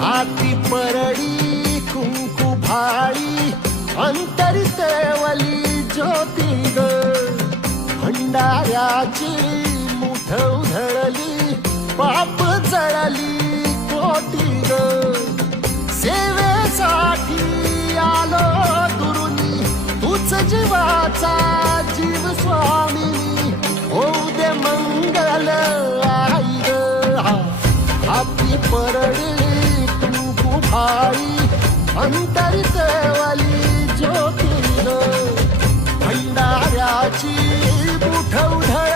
हाती परडी कुंकू भाळी अंतरी तेवली ज्योती ग भंडाऱ्याची मुठ उधळली पाप जळली कोटी ग सेवेसाठी आलो दुरुनी तूच जीवाचा जीव स्वामिनी होऊ दे मंगल आई ग हाती परडी कुंकू भाळी अंतरी तेवली ज्योती ग भंडाऱ्याची मुठ उधळली